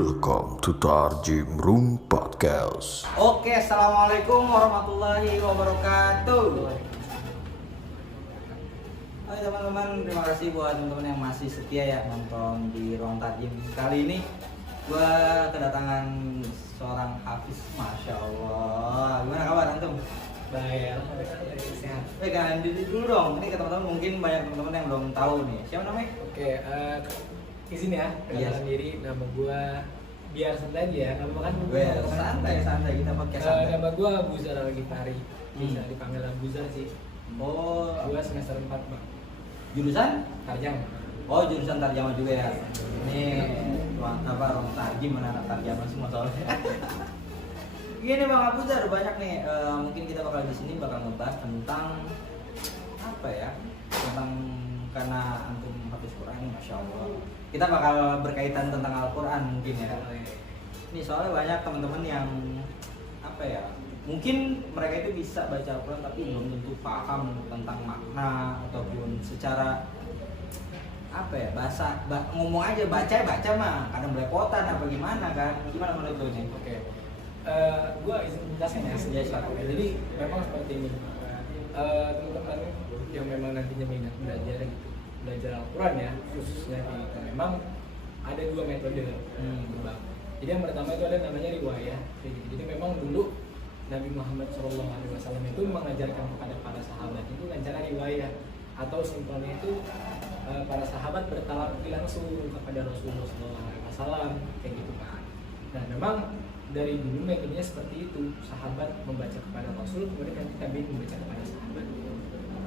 Welcome to Tarjim Room Podcast. Oke, assalamualaikum warahmatullahi wabarakatuh. Hai teman-teman, terima kasih buat teman-teman yang masih setia ya nonton di Ruang Tarjim. Kali ini gua kedatangan seorang hafiz, masya Allah. Gimana kabar antum? Baik, sehat. Kan dulu dong. Ini ke teman-teman, mungkin banyak teman-teman yang belum tahu nih. Siapa namanya? Oke, izin ya, perkenalkan diri, nama gua biar santai aja ya, nama kan Well, santai kita podcast santai. nama gua Buzar Al-Ghifari, bisa dipanggil Buzar sih. Oh, Gua semester 4 bang, jurusan? Tarjam. Oh, jurusan tarjamah juga ya. Ini ruang tarjim, anak tarjamah semua soalnya. Gini Bang Abuzar, banyak nih. Mungkin kita bakal di sini bakal ngebahas tentang apa ya? Tentang karena antum habis Quran, masya Allah. Kita bakal berkaitan tentang Al-Quran mungkin ya. Ini soalnya banyak teman-teman yang apa ya? Mungkin mereka itu bisa baca Al-Quran tapi belum tentu paham tentang makna ataupun secara apa ya, ngomong aja baca mah kadang belepotan apa gimana kan. Gimana menurut lo nih? Oke, gua izin menjelaskan ya. Ya, silakan. Jadi memang seperti ini, teman-teman yang memang nantinya minat belajar Al-Quran ya, khususnya kita memang ada dua metode Bang. Jadi yang pertama itu ada namanya riwayah. Jadi memang dulu Nabi Muhammad SAW itu mengajarkan kepada para sahabat itu dengan cara riwayah, atau simpelnya itu para sahabat bertalaki langsung kepada Rasulullah SAW kayak gitu kan. Nah memang dari dulu metodenya seperti itu, sahabat membaca kepada Rasul, kemudian nanti tabi'in membaca kepada sahabat.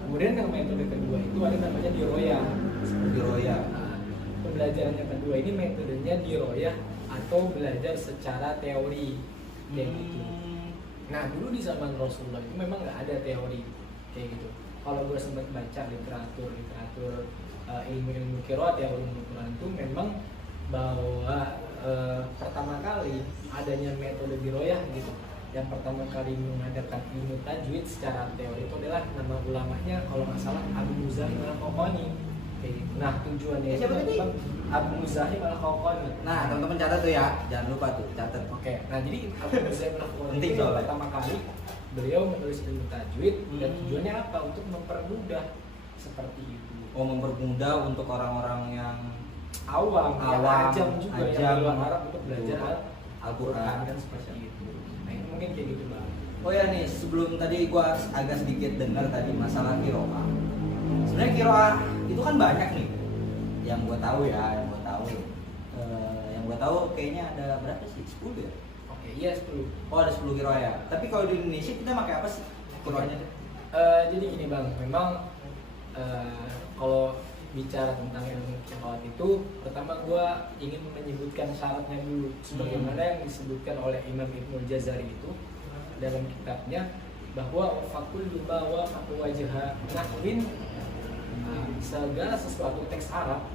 Kemudian yang metode kedua itu ada namanya diroyah. Diroyah. Pembelajaran yang kedua ini metodenya diroyah atau belajar secara teori kayak gitu. Nah dulu di zaman Rasulullah itu memang nggak ada teori kayak gitu. Kalau gue sempat baca literatur ilmu qiraat ya, ulumul Quran itu memang bahwa pertama kali adanya metode diroyah gitu. Yang pertama kali mengadakan ilmu tajwid secara teori itu adalah nama ulamanya kalau nggak salah Abu Muzahim Al-Khawqani. Nah tujuannya itu memang Abu Muzahim Al-Khawqani. Nah teman-teman catat tuh ya, jangan lupa tuh catat. Oke, nah jadi Abu Muzahim Al-Khawqani Penting itu soalnya. pertama kali beliau menulis ilmu tajwid dan tujuannya apa? Untuk mempermudah seperti itu. Oh, mempermudah untuk orang-orang yang Awam, ajam juga yang di luar Arab untuk belajar Al-Quran kan seperti itu. Nah ini mungkin kayak gitu bang. Oh ya nih, sebelum tadi gua agak sedikit dengar tadi masalah kiroah. Sebenarnya kiroah itu kan banyak nih. Yang gua tahu ya, yang gua tahu kayaknya ada berapa sih? 10 ya? Oke, iya 10. Oh, ada 10 kiroah ya. Tapi kalau di Indonesia kita pakai apa sih kiroahnya tuh? Jadi gini bang, memang kalau bicara tentang ilmu qiraat itu, pertama gue ingin menyebutkan syaratnya dulu, sebagaimana yang disebutkan oleh Imam Ibnul Jazari itu dalam kitabnya, bahwa fakul bawa wajah nahwin, segala sesuatu teks Arab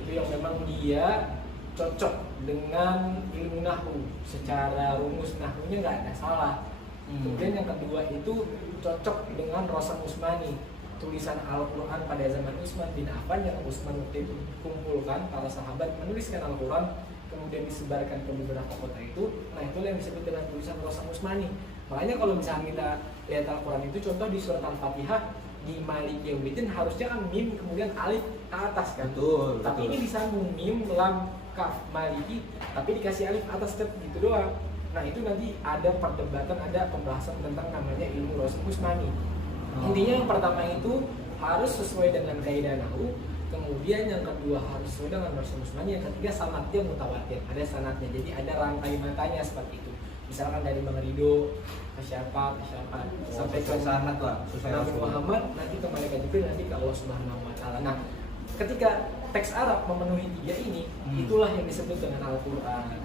itu yang memang dia cocok dengan ilmu nahwu, secara rumus nahwunya nggak ada salah. Kemudian yang kedua itu cocok dengan Rasul Utsmani, tulisan Al-Quran pada zaman Utsman bin Affan yang Utsman waktu itu kumpulkan para sahabat menuliskan Al-Quran kemudian disebarkan ke beberapa kota itu. Nah itu yang disebut dengan tulisan Rasul Utsmani. Makanya kalau misalnya kita lihat Al-Quran itu contoh di surat Al-Fatihah di Maliki Yaumiddin harusnya kan mim kemudian alif ke atas kan. Betul. Tapi ini disambung mim lam kaf maliki tapi dikasih alif atas step gitu doang. Nah itu nanti ada perdebatan, ada pembahasan tentang namanya ilmu Rasul Utsmani. Intinya yang pertama itu harus sesuai dengan kaidah nahwu, kemudian yang kedua harus sesuai dengan Rasul Utsmani, yang ketiga sanadnya mutawatir, ada sanadnya, jadi ada rantai matanya seperti itu. Misalkan dari Bang Rido ke siapa sampai ke sanad lah, Nabi Muhammad, nanti ke malaikat Jibril, nanti ke Allah Subhanahu wa taala. Nah, ketika teks Arab memenuhi tiga ini, itulah yang disebut dengan Al-Quran.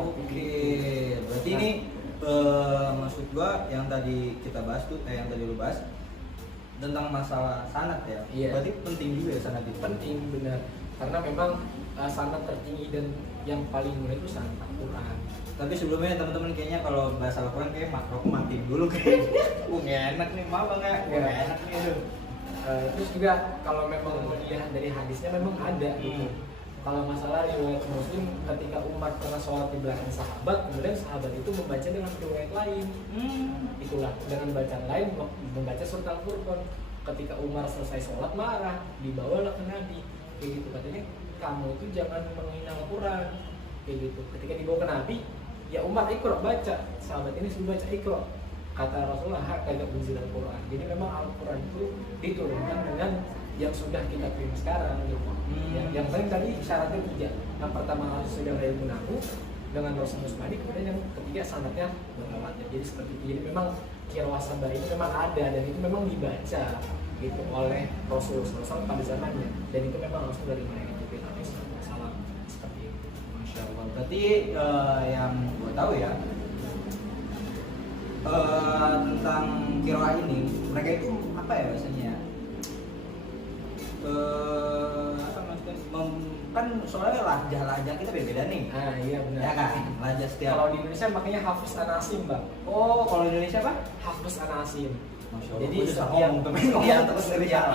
Oke, berarti ini maksud gua yang tadi kita bahas tuh, yang tadi lu bahas tentang masalah sanad ya. Iya. Berarti penting juga ya sanad itu. Penting benar, karena memang sanad tertinggi dan yang paling mudah itu sanad Al-Quran. Tapi sebelumnya teman-teman kayaknya kalau bahas Al-Quran kayak makro matiin dulu kayaknya. Nggak enak nih, maaf nggak enak nih. Terus juga kalau memang melihat dari hadisnya memang ada gitu. Kalau masalah riwayat Muslim, ketika Umar pernah sholat di belakang sahabat, kemudian sahabat itu membaca dengan riwayat lain. Itulah dengan bacaan lain membaca surat Al-Furqan. Ketika Umar selesai sholat marah, dibawalah ke Nabi. Kayak gitu katanya, kamu itu jangan menghina Al-Quran. Kayak gitu. Ketika dibawa ke Nabi, ya Umar ikro baca. Sahabat ini suruh baca ikro. Kata Rasulullah, kagak unzil Al-Quran. Jadi memang Al-Quran itu diturunkan dengan yang sudah kita terima sekarang gitu. Yang paling tadi syaratnya 3. Yang pertama harus sudah ada ilmu nahu dengan Rasul Musmadi, kemudian yang ketiga sanadnya mutawatir. Jadi seperti itu. Jadi memang qiraah sabah ini memang ada dan itu memang dibaca gitu oleh Rasulullah SAW pada zamannya, dan itu memang langsung dari mereka Jibril alaihissalam seperti itu. Masya Allah. Berarti yang gue tahu ya tentang qiraah ini, mereka itu apa ya biasanya? Apa maksudnya? Kan soalnya lajah kita beda-beda nih. Iya benar. Ya kan, lajah setiap. Kalau di Indonesia makanya Hafiz An-Nasim, Bang. Oh, kalau Indonesia apa? Hafiz An-Nasim. Masya Allah. Jadi setiap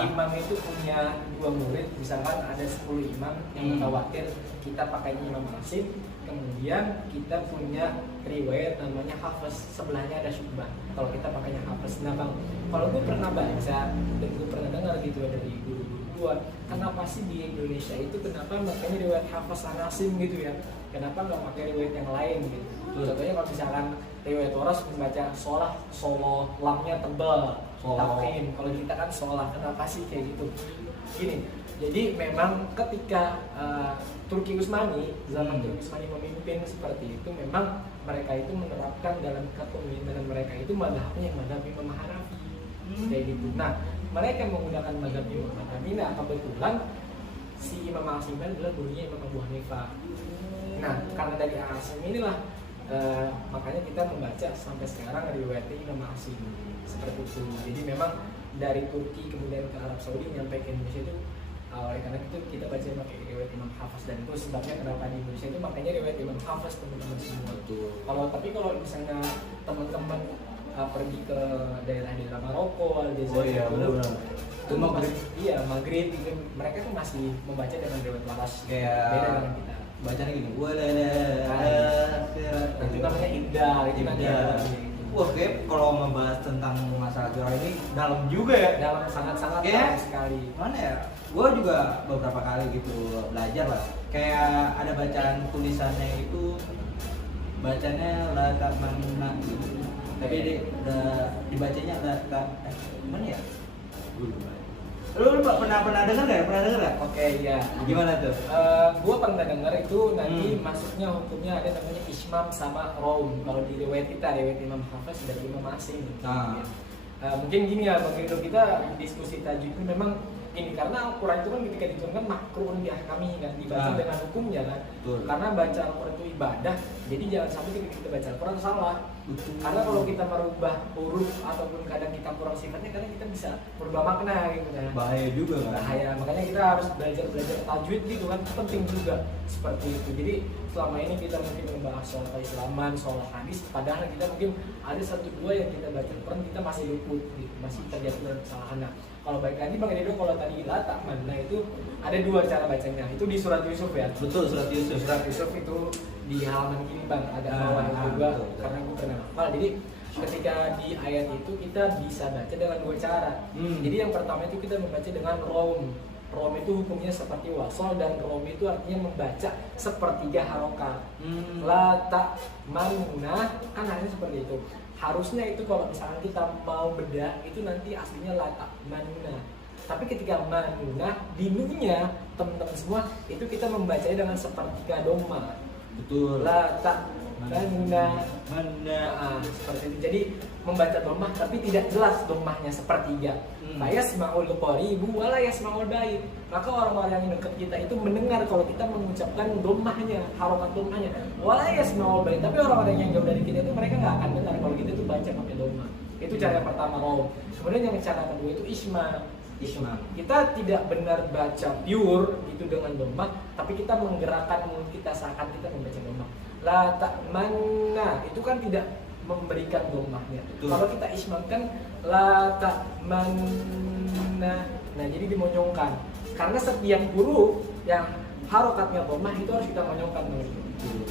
imam itu punya 2 murid, misalkan ada 10 imam yang mutawatir, kita pakainya Imam Nasim. Kemudian kita punya riwayat namanya Hafiz, sebelahnya ada Syu'bah. Kalau kita pakainya Hafiz. Nah Bang, kalau gue pernah baca dan gue pernah dengar gitu dari guru-guru gue, kenapa sih di Indonesia itu kenapa makanya riwayat Hafiz An-Nasim gitu ya? Kenapa nggak pakai riwayat yang lain gitu? Contohnya kalau misalkan riwayat Waras membaca solo lamnya tebal, takin. Kalau kita kan sholah, kenapa sih kayak gitu? Gini, jadi memang ketika Turki Utsmani, zaman Turki Utsmani memimpin seperti itu, memang mereka itu menerapkan dalam kepemimpinan mereka itu mazhabnya mazhab Imam Hanafi, kayak gitu. Nah, mereka menggunakan mazhab Imam Hanafi. Nah, kebetulan si Imam Asim adalah gurunya Imam Abu Hanifah. Nah, karena dari Asim inilah makanya kita membaca sampai sekarang riwayatnya Imam Asim seperti itu. Jadi memang dari Turki kemudian ke Arab Saudi nyampe ke Indonesia itu oleh karena itu kita baca pakai riwayat Imam Hafiz, dan itu sebabnya kenapa di Indonesia itu makanya riwayat Imam Hafiz teman-teman semua. Tapi kalau misalnya teman-teman pergi ke daerah-daerah Maroko, Aljazair, itu Maghrib itu mereka tuh masih membaca dengan riwayat Waras, kayak beda dengan kita. Bacanya gini, itu namanya Indah, itu nanti. Wah, kayak kalau membahas tentang masalah qiraah ini dalam juga ya. Dalam sangat-sangat dalam sekali. Mana ya? Gue juga beberapa kali gitu belajar lah. Kayak ada bacaan tulisannya itu bacanya la ta'manna gitu. Tapi dibacanya la mana ya? Lu pernah dengar nggak? Pernah dengar nggak? Oke, ya. Gimana tuh? Gua pernah dengar itu nanti masuknya hukumnya ada namanya ismam sama raum. Kalau di riwayat kita, riwayat Imam Hafiz dan Imam Asim. Mungkin gini ya, bagi kita diskusi tajwid ini memang ini karena Al-Quran itu kan ketika diturunkan makruhun kami kan dibaca dengan hukumnya kan. Karena baca Al-Quran itu ibadah, jadi jangan sampai ketika kita baca Al-Quran salah. Karena kalau kita merubah huruf ataupun kadang kita kurang sifatnya, kadang kita bisa merubah makna gitu kan. Bahaya juga kan. Bahaya, makanya kita harus belajar tajwid gitu kan, penting juga seperti itu. Jadi selama ini kita mungkin membahas soal keislaman, soal hadis, padahal kita mungkin ada 1-2 yang kita baca Al-Quran kita masih luput gitu, masih terjadi dalam kesalahan. Nah, kalau baik lagi Bang Edo, kalau tadi la ta'manna itu ada 2 cara bacanya. Itu di surat Yusuf ya. Betul, surat Yusuf. Surat Yusuf itu di halaman gini Bang, ada bawah juga karena gue pernah hafal. Jadi ketika di ayat itu kita bisa baca dengan 2 cara. Jadi yang pertama itu kita membaca dengan raum. Raum itu hukumnya seperti wasol, dan raum itu artinya membaca sepertiga harokat. La ta'manna kan artinya seperti itu. Harusnya itu kalau misalkan kita mau bedah itu nanti aslinya la ta'manna. Tapi ketika manuna dinunya teman-teman semua itu kita membacanya dengan sepertiga doma. Betul. La ta'manna. Seperti itu. Jadi membaca domah tapi tidak jelas domahnya sepertiga. La yasma'ul qaribu wa la yasma'ul ba'id. Maka orang-orang yang dekat kita itu mendengar kalau kita mengucapkan domahnya, harokat domahnya. Wa la yasma'ul ba'id. Tapi orang-orang yang jauh dari kita itu mereka nggak akan dengar kalau kita itu baca pakai domah. Itu cara yang pertama, raum. Kemudian yang cara kedua itu isma. Kita tidak benar baca pure itu dengan domah, tapi kita menggerakkan mulut kita seakan kita membaca domah. La ta'manna itu kan tidak memberikan domahnya. Kalau kita ismamkan la ta'manna, nah jadi dimonyongkan. Karena setiap huruf yang harokatnya dhammah itu harus kita monyongkan Bang.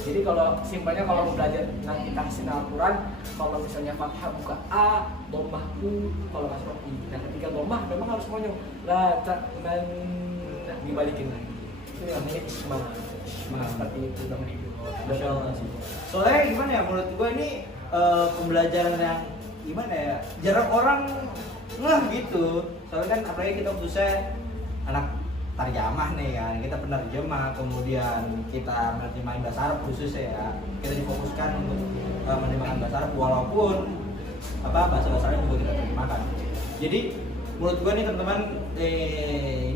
Jadi kalau simpelnya kalau mau belajar nanti tahsin Al-Quran, kalau misalnya fathah buka A, dhammah U, kalau kasrah I. Nah ketika dhammah memang harus monyong. La ta'man dibalikin lagi. Itu yang namanya isma. Seperti itu Bang Ibu. Masya Allah sih. Soalnya gimana ya, menurut gue ini pembelajaran yang gimana ya, jarang orang ngeh gitu. Soalnya kan apalagi kita khususnya anak tarjamah nih kan, kita penerjemah, kemudian kita menerjemahin bahasa Arab khususnya ya, kita difokuskan untuk menerjemahkan bahasa Arab walaupun bahasa-bahasa Arab juga kita terjemahkan. Jadi menurut gue nih teman-teman,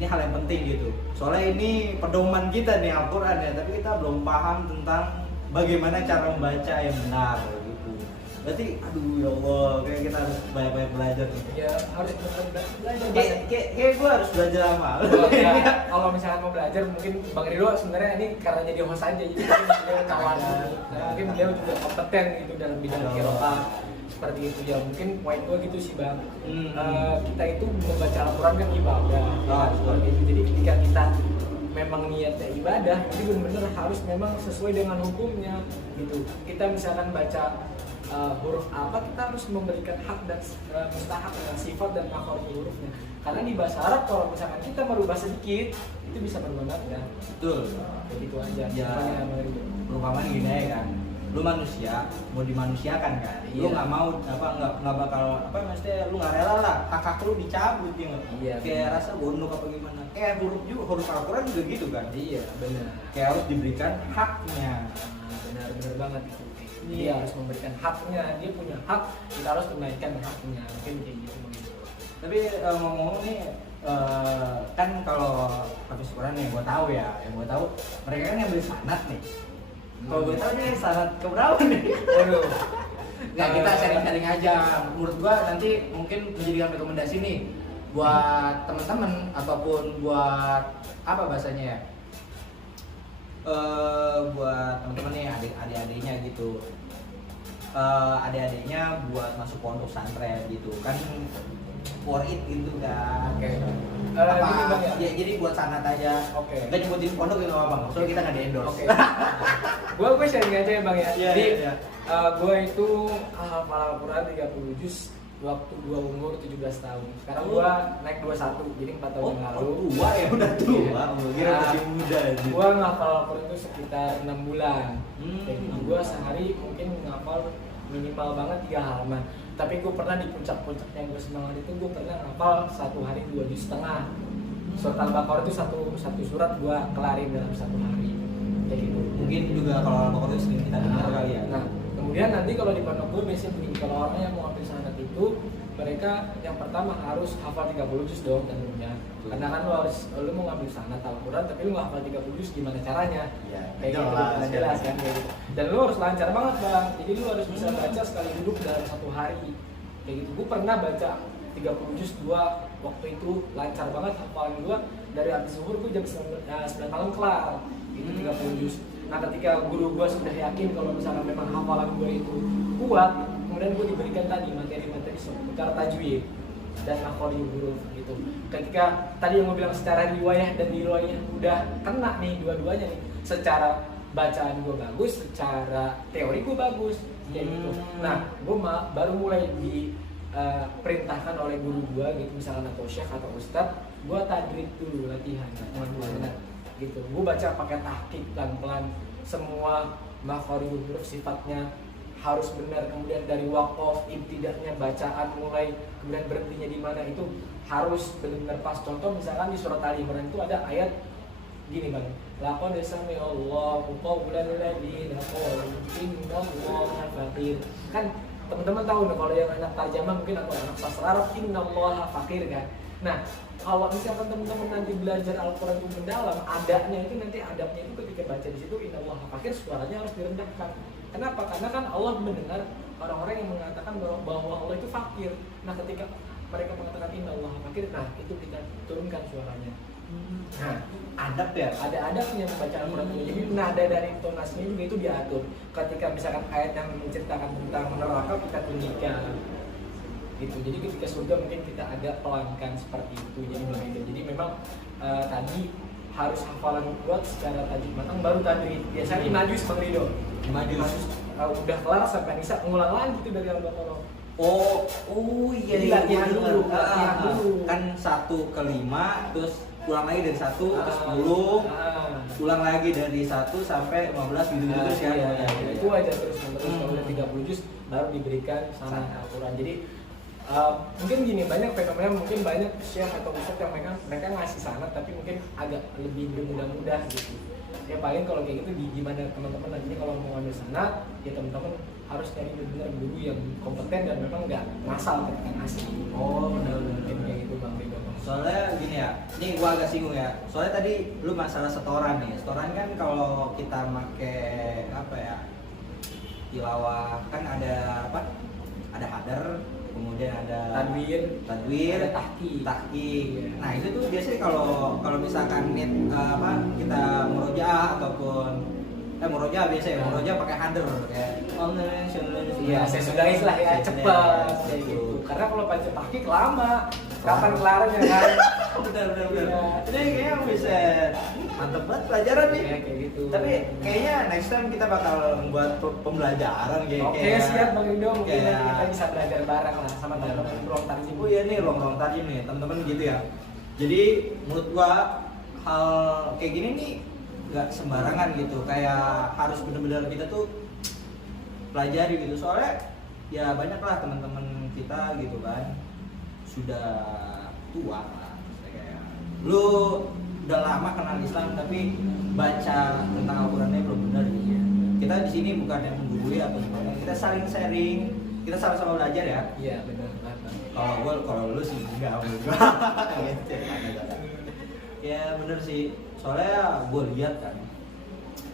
ini hal yang penting gitu. Soalnya ini pedoman kita nih Al-Quran ya, tapi kita belum paham tentang bagaimana cara membaca yang benar gitu. Berarti aduh ya Allah, kayak kita harus banyak-banyak belajar nih. Ya harus belajar. Kayak gue harus belajar lama. Ya, kalau misalkan mau belajar mungkin Bang Ridho sebenarnya ini karena jadi host aja, jadi beliau kawan. Mungkin beliau juga kompeten gitu dalam bidang qiraat seperti itu ya. Mungkin poin gue gitu sih Bang. Kita itu membaca Al-Quran kan ibadah. Seperti itu. Jadi ketika kita memang niatnya ibadah, jadi benar-benar harus memang sesuai dengan hukumnya gitu. Kita misalkan baca huruf apa, kita harus memberikan hak dan mustahak dengan sifat dan makhraj hurufnya. Karena di bahasa Arab kalau misalkan kita merubah sedikit, itu bisa berubah makna. Betul. Begitu aja. Ya, perumpamaan gini ya kan. Lu manusia, mau dimanusiakan kan. Lu nggak mau nggak bakal maksudnya lu nggak rela lah hak lu dicabut ya nggak? Iya. Kayak rasa gondok apa gimana? Kayak huruf Al-Quran juga gitu kan. Iya, benar. Kayak harus diberikan haknya. Benar banget itu. Dia harus memberikan haknya, dia punya hak, kita harus tunaikan haknya. Mungkin kayak gitu. Tapi ngomong-ngomong nih, kan kalau habis Quran yang gue tahu mereka kan yang beli sanad nih. Kalau gue tahu nih sanad keberapa nih? Waduh. Nggak, kita sharing-sharing aja. Menurut gue nanti mungkin menjadikan rekomendasi nih buat teman-teman ataupun buat apa bahasanya ya? Buat teman-teman nih adik-adiknya gitu. Adik-adiknya buat masuk pondok pesantren gitu kan, for it gitu kan. Oke. Ya jadi buat sanat aja. Oke. Gak nyebutin pondok gitu apa bang? Soalnya kita nggak di endorse. Oke. Gue sharing aja ya bang ya. Iya, Jadi iya. gue itu hafal Al-Quran 30 juz waktu gue umur 17 tahun. Sekarang gue naik 21, jadi 4 tahun yang lalu. Tua ya, udah tua. Kira Nah, masih muda aja. Gue ngapal Al-Quran itu sekitar 6 bulan. Kayak gitu. Gue sehari mungkin ngapal minimal banget 3 halaman. Tapi gue pernah di puncak-puncak yang gue senang itu, gue pernah ngapal 1 hari 2 juz setengah. Surat Al-Baqarah itu satu surat gue kelarin dalam 1 hari. Kayak gitu. Mungkin juga kalau Al-Baqarah itu sering kita dengar kali ya. Nah, kemudian nanti kalau di pondok gue biasanya begini, kalau orang yang mau ambil sanad itu mereka yang pertama harus hafal 30 juz dong tentunya. Karena kan lu mau ngambil sanad Al-Quran tapi lu nggak hafal 30 juz, gimana caranya? Ya, Kayak gitu, jelas kan kayak gitu. Dan lu harus lancar banget bang, jadi lu harus bisa baca sekali duduk dalam 1 hari. Kayak gitu, gue pernah baca 30 juz waktu itu lancar banget hafalan gue, dari habis zuhur gue jam 9 malam kelar itu 30 juz. Nah ketika guru gue sudah yakin kalau misalnya memang hafalan gue itu kuat, kemudian gue diberikan tadi materi-materi seputar tajwid dan makhorij huruf gitu. Ketika tadi yang gue bilang secara riwayah dan riwayah udah kena nih dua-duanya nih, secara bacaan gue bagus, secara teori gue bagus kayak gitu. Nah gue baru mulai diperintahkan oleh guru gue gitu, misalkan atau syekh atau ustadz, gue tadrid dulu latihan gitu. Gue baca pakai tahqiq pelan-pelan, semua makhorij huruf sifatnya harus benar, kemudian dari waqaf, ibtidahnya bacaan mulai, kemudian berhentinya di mana itu harus benar-benar pas. Contoh misalkan di surat Ali Imran itu ada ayat gini bang, laqad sami'allahu qawlan alladziina qalu innallaha faqir. Kan teman-teman tahu nih kalau yang anak tarjamah mungkin atau anak sastra Arab, innallaha faqir kan. Nah kalau misalkan teman-teman nanti belajar Al-Quran itu mendalam, adabnya itu nanti adabnya itu ketika baca di situ innallaha faqir, suaranya harus direndahkan. Kenapa? Karena kan Allah mendengar orang-orang yang mengatakan bahwa Allah itu fakir. Nah ketika mereka mengatakan innallaha faqir, nah itu kita turunkan suaranya. Nah, adab ya? Ada adabnya membaca Al-Quran itu. Jadi nada dari intonasinya juga itu diatur. Ketika misalkan ayat yang menceritakan tentang neraka kita tinggikan gitu. Jadi ketika surga mungkin kita agak pelankan seperti itu. Jadi begitu. Jadi memang tadi harus hafalan kuat secara tajwid matang baru tajwid. Biasanya 5 juz Bang Rido. 5 juz. Udah kelar sampai Nisa ngulang lagi tuh dari Al-Baqarah. Oh iya, Jadi latihan dulu, kan 1 ke 5 terus ulang lagi dari 1 ke 10, ulang lagi dari 1 sampai 15 gitu terus ya. Itu aja terus kalau udah 30 juz baru diberikan sanad Al-Quran. Jadi mungkin gini, banyak fenomena, mungkin banyak syekh atau ustadz yang mereka ngasih sanad tapi mungkin agak lebih mudah gitu. Ya paling kalau kayak gitu gimana teman-teman nantinya kalau mau ngambil sanad, ya teman-teman harus nyari benar-benar guru yang kompeten dan memang nggak ngasal ketika ngasih. Benar kayak gitu Bang Rido. Soalnya gini ya, ini gua agak singgung ya. Soalnya tadi lu masalah setoran nih. Setoran kan kalau kita make apa ya? Tilawah kan ada apa? Ada hadar, kemudian ada tadwir, ada tahqiq. Nah, itu tuh biasanya kalau misalkan kita murojaah ataupun murojaah biasa ya, murojaah pakai hadar kayak iya, saya sudah istilah ya, cepat kayak gitu. Karena kalau baca tahqiq lama, kapan kelarnya kan? Benar. Jadi kayaknya bisa mantep banget pelajaran nih. Ya, kayak gitu. Tapi kayaknya next time kita bakal buat pembelajaran kayak. Oke, siap Bang Rido, mungkin kayak, kita bisa belajar bareng lah sama teman-teman ruang tarjim. Oh iya nih ruang tarjim nih, teman-teman gitu ya. Jadi menurut gua hal kayak gini nih nggak sembarangan gitu, kayak harus benar-benar kita tuh pelajari gitu. Soalnya ya banyak lah teman-teman kita gitu kan sudah tua lah, kayak lu udah lama kenal Islam tapi baca tentang Al-Qurannya belum benar gitu ya. Kita di sini bukan yang menggurui atau gimana, kita saling sharing, kita sama-sama belajar ya. Iya benar banget. Kalau lu sih enggak ya bener sih, soalnya gue lihat kan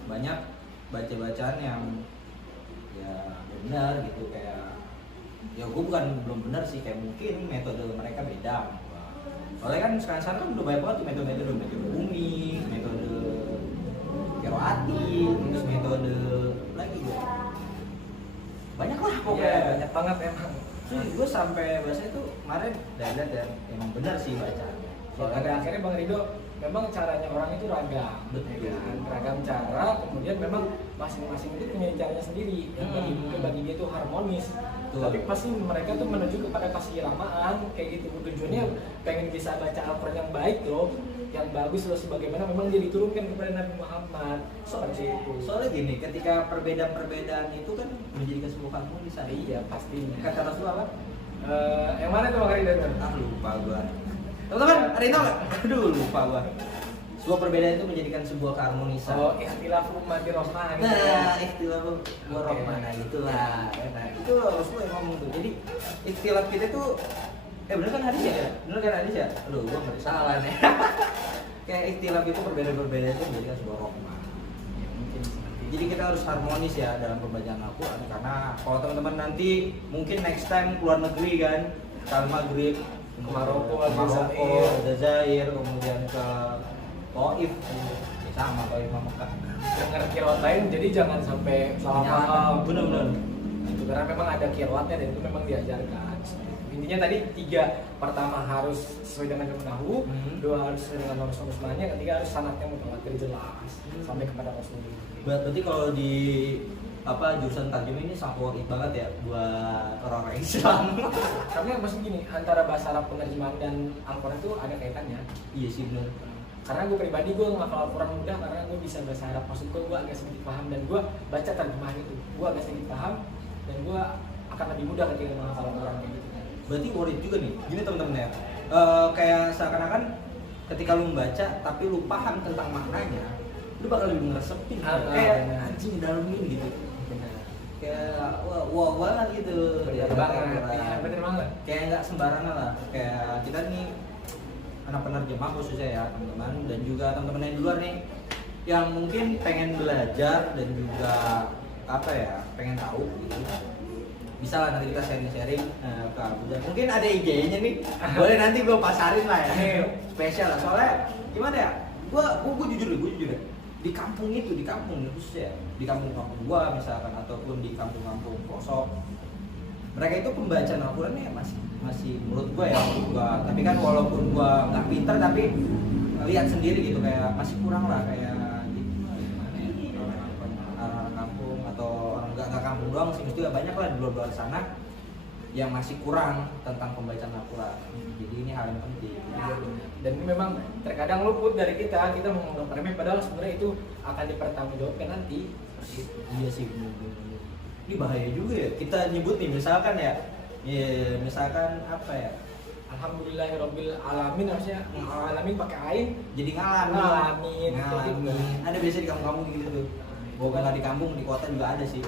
banyak baca-bacaan yang ya benar gitu, kayak ya gue belum benar sih, kayak mungkin metode mereka beda. Soalnya kan sekarang kan udah banyak banget tuh metode bumi, metode keroati, terus metode lagi ya banyak lah pokoknya. Ya, banyak banget emang. Gue sampai bahasa itu kemarin lihat dan emang benar sih bacaannya. Ya, pada akhirnya Bang Rido, memang caranya orang itu ragam, betul. Kan? Ragam cara, kemudian memang masing-masing itu punya caranya sendiri. Yang mungkin bagi dia itu harmonis, tapi pasti mereka tuh menuju kepada keseiramaan kayak gitu. Tujuannya pengen bisa baca Al-Quran yang baik loh, yang bagus loh, sebagaimana memang dia diturunkan kepada Nabi Muhammad. Soalnya gini, ketika perbedaan itu kan menjadikan sebuah harmonisan. Iya pastinya. Kata Rasul apa? Yang mana tuh Bang Rido? Lupa gua. Teman-teman, ada yang tahu nggak? Aduh, lupa gua. Sebuah perbedaan itu menjadikan sebuah keharmonisan. Ikhtilafu ummati rahmah. Nah, ikhtilafu rahmah, nah itulah. Nah, itu Rasulullah yang ngomong tuh. Jadi ikhtilaf kita tuh bener kan hadis ya? Bener kan hadis ya? Aduh, gua nggak salah nih. Kayak ikhtilaf itu perbedaan itu menjadikan sebuah rahmah. Jadi kita harus harmonis ya dalam pembacaan Al-Quran, karena kalau teman-teman nanti mungkin next time keluar negeri kan, ke Maghrib, ke Maroko, Aljazair, kemudian ke Taif, sama Taif Mekah. Dengar kirot lain, jadi jangan sampai salah paham. Benar-benar. Itu karena memang ada kirotnya dan itu memang diajarkan. Intinya tadi 3, pertama harus sesuai dengan ilmu nahwu, 2 harus sesuai dengan norma usmanya, ketiga harus sanadnya mutawatir jelas sampai kepada Rasulullah. Berarti kalau di jurusan tarjum ini sangat worth it banget ya buat orang-orang Islam. Karena maksud gini, antara bahasa Arab penerjemahan dan Al-Quran itu ada kaitannya. Iya sih benar. Karena gue pribadi gue ngafal Al-Quran mudah karena gue bisa bahasa Arab. Maksud gue agak sedikit paham dan gue baca terjemahan itu, gue agak sedikit paham dan gue akan lebih mudah ketika menghafal Al-Quran kayak gitu. Berarti worth it juga nih. Gini teman-teman ya. Kayak seakan-akan ketika lu membaca tapi lu paham tentang maknanya, lu bakal lebih ngeresepin. Kayak anjing dalamin gitu. Kayak wah banget gitu. Bener banget. Kayak nggak sembarangan lah. Kayak kita nih anak penerjemah khususnya ya teman-teman, dan juga teman-teman yang di luar nih yang mungkin pengen belajar dan juga pengen tahu gitu. Bisa lah nanti kita sharing-sharing ke Abuja. Mungkin ada IG-nya nih. Boleh nanti gue pasarin lah ya. Ini spesial lah. Soalnya gimana ya? Gue jujur deh. Di kampung khususnya di kampung-kampung gua misalkan ataupun di kampung-kampung pelosok, mereka itu pembacaan Al-Qurannya masih menurut gua ya, tapi kan walaupun gua nggak pintar tapi lihat sendiri gitu, kayak masih kurang lah, kayak gimana ya, orang kampung atau orang nggak kampung doang sih, mesti banyak lah di luar sana yang masih kurang tentang pembacaan Al-Quran. Jadi ini hal yang penting. Dan ini memang terkadang luput dari kita menganggap remeh, padahal sebenarnya itu akan dipertanggungjawabkan nanti. Iya sih, ini bahaya juga ya kita nyebut nih, misalkan ya, misalkan apa ya, Alhamdulillahirabbil alamin, harusnya alamin pakai ain jadi ngalamin. Ada biasa di kampung-kampung gitu tuh. Bukan nggak di kampung, di kota juga ada sih.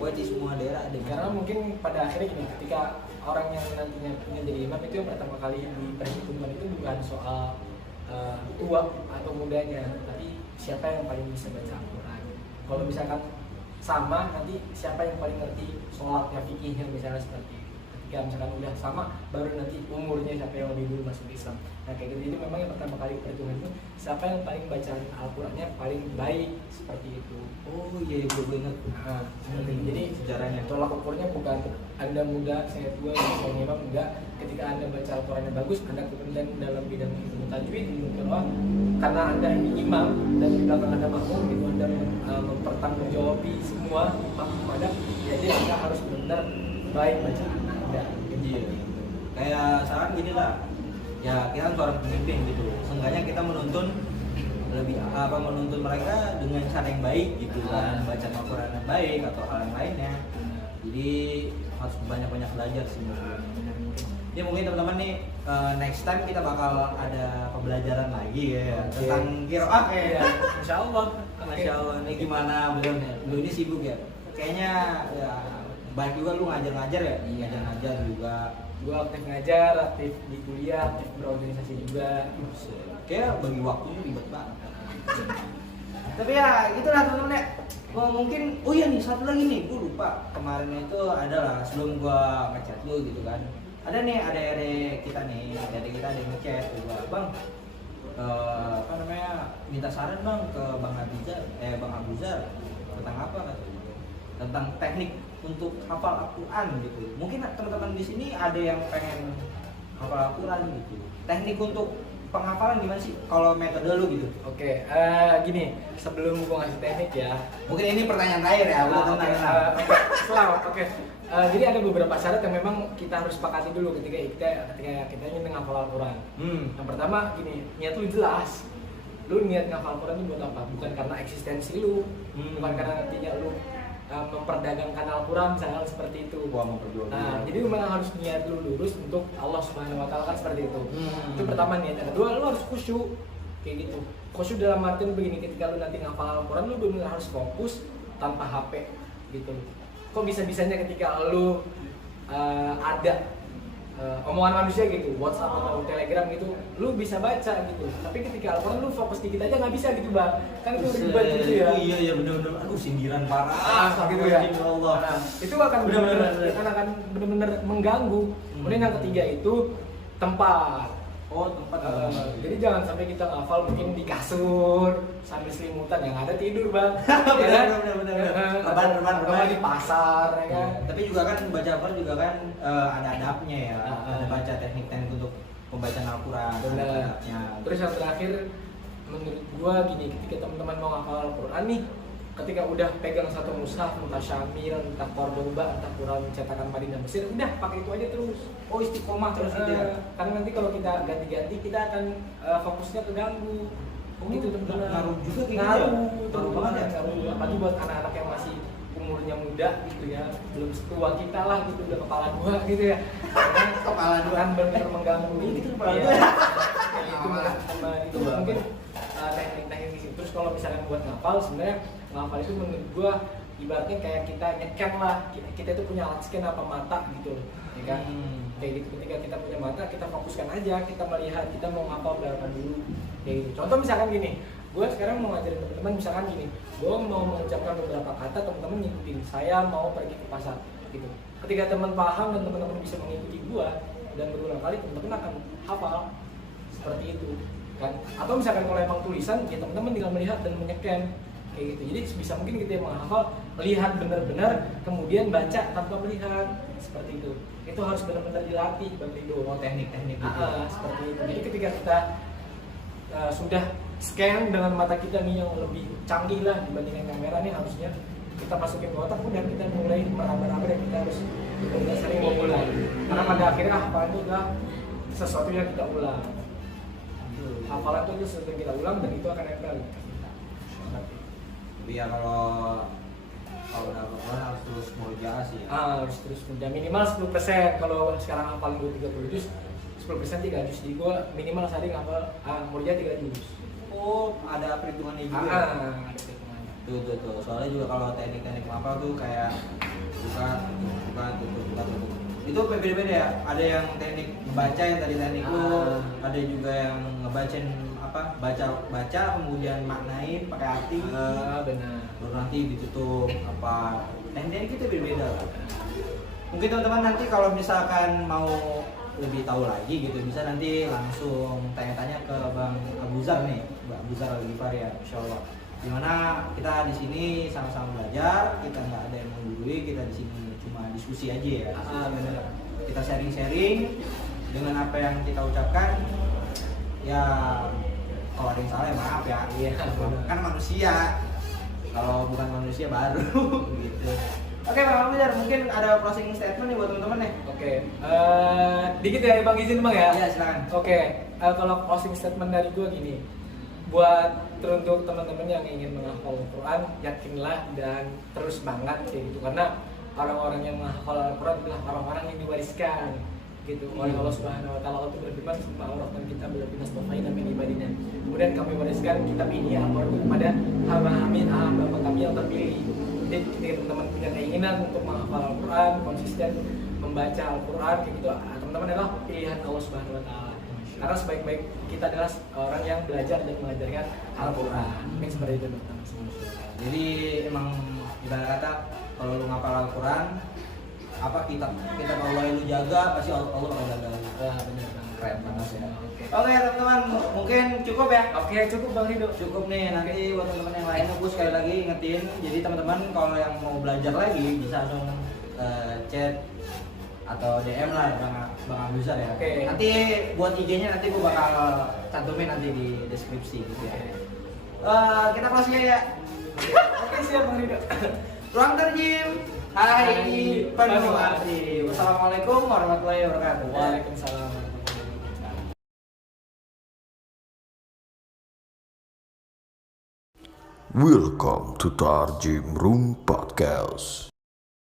Buat di semua daerah ada. Karena mungkin pada akhirnya gini, ketika orang yang nantinya ingin jadi imam itu yang pertama kali diperhitungkan itu bukan soal tua atau mudanya, tapi siapa yang paling bisa baca Al-Quran. Kalau misalkan sama, nanti siapa yang paling ngerti sholatnya, fikihnya misalnya seperti itu. Ketika misalkan udah sama, baru nanti umurnya siapa yang lebih dulu masuk Islam. Nah kayak gitu, jadi memang yang pertama kali perhitungan itu siapa yang paling bacaan Al-Qurannya paling baik, seperti itu. Oh iya, gue ingat. Nah, seperti itu. Jadi Sejarahnya tolak ukurnya bukan Anda muda, saya tua, saya imam, enggak. Ketika Anda baca Al-Qurannya bagus, Anda kemudian dalam bidang ilmu tajwid, ilmu qiraah, karena Anda ini imam dan di belakang Anda makmum, itu Anda mempertanggungjawabi semua makmum Anda, jadi Anda harus benar-benar baik bacaan Anda. Iya. Kayak saran gini lah. Ya kita kan seorang pemimpin gitu. Seenggaknya kita menuntun mereka dengan cara yang baik gitu kan, baca Al-Quran yang baik atau hal yang lainnya. Jadi harus banyak-banyak belajar sih. Ini mungkin teman-teman nih next time kita bakal ada pembelajaran lagi ya tentang qiraah ya. Insyaallah. Masya Allah, ini gimana beliau nih? Lu ini sibuk ya? Kayaknya ya banyak juga lu ngajar-ngajar ya? Ngajar-ngajar juga. Gua aktif ngajar, aktif di kuliah, aktif berorganisasi juga. Kayak bagi waktunya ribet banget. Tapi ya gitulah teman-teman ya. Mungkin, oh iya nih satu lagi nih, gue lupa kemarin itu adalah sebelum gua ngechat lu gitu kan. Ada nih adik-adik kita ada yang ngechat gua, bang. Minta saran bang ke Bang Abuzar tentang apa katanya, tentang teknik untuk hafal Al-Quran gitu. Mungkin teman-teman di sini ada yang pengen hafal Al-Quran gitu. Teknik untuk penghafalan gimana sih kalau metode lu gitu? Oke, gini, sebelum gua ngasih teknik ya. Mungkin ini pertanyaan terakhir ya, Oke. Jadi ada beberapa syarat yang memang kita harus sepakati dulu ketika kita ingin menghafal Al-Quran. Yang pertama gini, niat lu jelas. Lu niat ngafal Al-Quran itu buat apa? Bukan karena eksistensi lu, bukan karena nantinya lu memperdagangkan Al-Quran misalnya seperti itu. Nah, jadi memang harus niat lu lurus untuk Allah Subhanahu wa taala kan seperti itu. Itu pertama niat. Yang kedua, lu harus khusyuk. Kayak gitu. Khusyuk dalam artian begini, ketika lu nanti ngafal Al-Quran, lu benar harus fokus tanpa HP gitu. Kok bisa-bisanya ketika lu ada omongan manusia gitu, WhatsApp atau Telegram gitu, lu bisa baca gitu. Tapi ketika Al-Quran lu fokus dikit aja nggak bisa gitu bang. Kan itu ribet gitu ya. Oh iya benar-benar. Aduh sindiran parah. Gitu ya. Allah. Nah, itu akan benar-benar mengganggu. Kemudian yang ketiga itu tempat. Tempat. Jadi jangan sampai kita ngafal mungkin di kasur sambil selimutan, yang ada tidur bang. Benar. Atau di pasar ya kan. Tapi juga kan baca Al-Quran juga kan ada adabnya ya. Ada baca teknik-teknik untuk pembacaan Al-Quran. Benar. Terus yang terakhir menurut gua gini, ketika teman-teman mau ngafal Al-Quran nih, ketika udah pegang satu mushaf, entah Syamil, entah Cordoba, entah Quran cetakan Madinah Mesir, udah pakai itu aja terus. Oh istiqomah terus gitu ya. Karena nanti kalau kita ganti-ganti kita akan fokusnya keganggu. Gitu teman-teman. Ngaruh juga kayak Ngaruh banget ya. Apalagi buat anak-anak yang masih umurnya muda gitu ya, belum setua kita lah gitu, udah kepala dua gitu ya. Kepala dua kan benar-benar mengganggu. Gitu kepala dua. Itu mungkin teknik-teknik di situ. Terus kalau misalkan buat ngapal, sebenarnya ngapal itu menurut gua ibaratnya kayak kita nyekan lah. Kita itu punya alat scan apa mata gitu, ya kan? Kayak gitu, ketika kita punya mata, kita fokuskan aja, kita melihat kita mau ngapal berapa dulu. Kayak gitu. Contoh misalkan gini, gua sekarang mau ngajarin teman-teman misalkan gini, gua mau mengucapkan beberapa kata, teman-teman ngikutin. Saya mau pergi ke pasar, gitu. Ketika teman paham dan teman-teman bisa mengikuti gua dan berulang kali, teman-teman akan hafal seperti itu, kan? Atau misalkan kalau emang tulisan, ya teman-teman tinggal melihat dan menyekan. Kayak gitu. Jadi bisa mungkin kita yang menghafal, melihat benar-benar, kemudian baca tanpa melihat, seperti itu. Itu harus benar-benar dilatih Bang Rido. Teknik-teknik gitu. Seperti itu. Jadi ketika kita sudah scan dengan mata kita nih yang lebih canggih lah dibandingkan kamera nih, harusnya kita masukin ke otak udah kita mulai meraba-raba dan kita harus benar-benar sering memulai, karena pada akhirnya hafalan itu adalah sesuatu yang kita ulang. Hafalan itu sesuatu yang kita ulang dan itu akan nempel. Tapi ya kalau udah Al-Quran harus terus murojaah sih ya. Harus terus mudah, minimal 10%. Kalau sekarang hafalan gue 30 juz, 10% 3 juz. Jadi gue minimal sehari ngapal murojaah 3 juz. Oh, ada perhitungannya juga. Ada perhitungannya. Tuh. Soalnya juga kalau teknik-teknik ngapal tuh kayak buka, tutup. Itu beda-beda ya. Ada yang teknik baca yang tadi teknik lu, ada juga yang ngebacain baca kemudian maknain pakai arti. Benar. Baru nanti ditutup apa. Teknik kita beda-beda lah. Mungkin teman-teman nanti kalau misalkan mau lebih tahu lagi gitu bisa nanti langsung tanya-tanya ke Bang Abu Zar nih, Bang Abu Zar Al-Ghifari ya, insyaallah. Dimana kita di sini sama-sama belajar, kita nggak ada yang menggurui, kita di sini cuma diskusi aja ya. Benar. Kita sharing-sharing dengan apa yang kita ucapkan. Ya kalau ada yang salah ya maaf ya. Iya, kan manusia. Kalau bukan manusia baru gitu. Oke Bang Abu Zar, mungkin ada closing statement nih buat teman-teman nih. Oke, dikit ya Bang, izin Bang ya? Iya silakan. Oke, kalau closing statement dari gue gini, buat teruntuk teman-teman yang ingin menghafal Al-Quran, yakinlah dan terus semangat kayak gitu, karena orang-orang yang menghafal Al-Quran adalah orang-orang yang diwariskan gitu oleh Allah Subhanahu Wa Taala. Allah itu berfirman, "Summa awrasna kita bina astafaina min ibadina." Kemudian kami wariskan kitab ini Al-Quran kepada hamba-hamba kami yang terpilih. Jadi ketika teman-teman punya keinginan untuk menghafal Al-Quran, konsisten membaca Al-Quran kayak gitu, teman-teman adalah pilihan Allah Subhanahu Wa Taala. Karena sebaik-baik kita adalah orang yang belajar dan mengajarkan Al-Quran. Mungkin seperti itu teman-teman. Jadi emang ibarat kata kalau lu ngapal Al-Quran, apa kitab Allah yang lu jaga pasti Allah bakal jaga lu. Benar. Keren banget ya. Oke teman-teman, mungkin cukup ya. Oke, cukup Bang Rido. Cukup nih, nanti buat teman-teman yang lainnya gue sekali lagi ingetin. Jadi teman-teman kalau yang mau belajar lagi bisa langsung chat atau DM lah Bang Abu Zar ya. Oke. Nanti buat IG-nya nanti gue bakal cantumin nanti di deskripsi gitu ya. Kita close ya. Oke, siap Bang Rido. Ruang terjim. Hai, penuh arti. Wassalamualaikum warahmatullahi wabarakatuh. Waalaikumsalam. Welcome to Tarjim Room Podcast.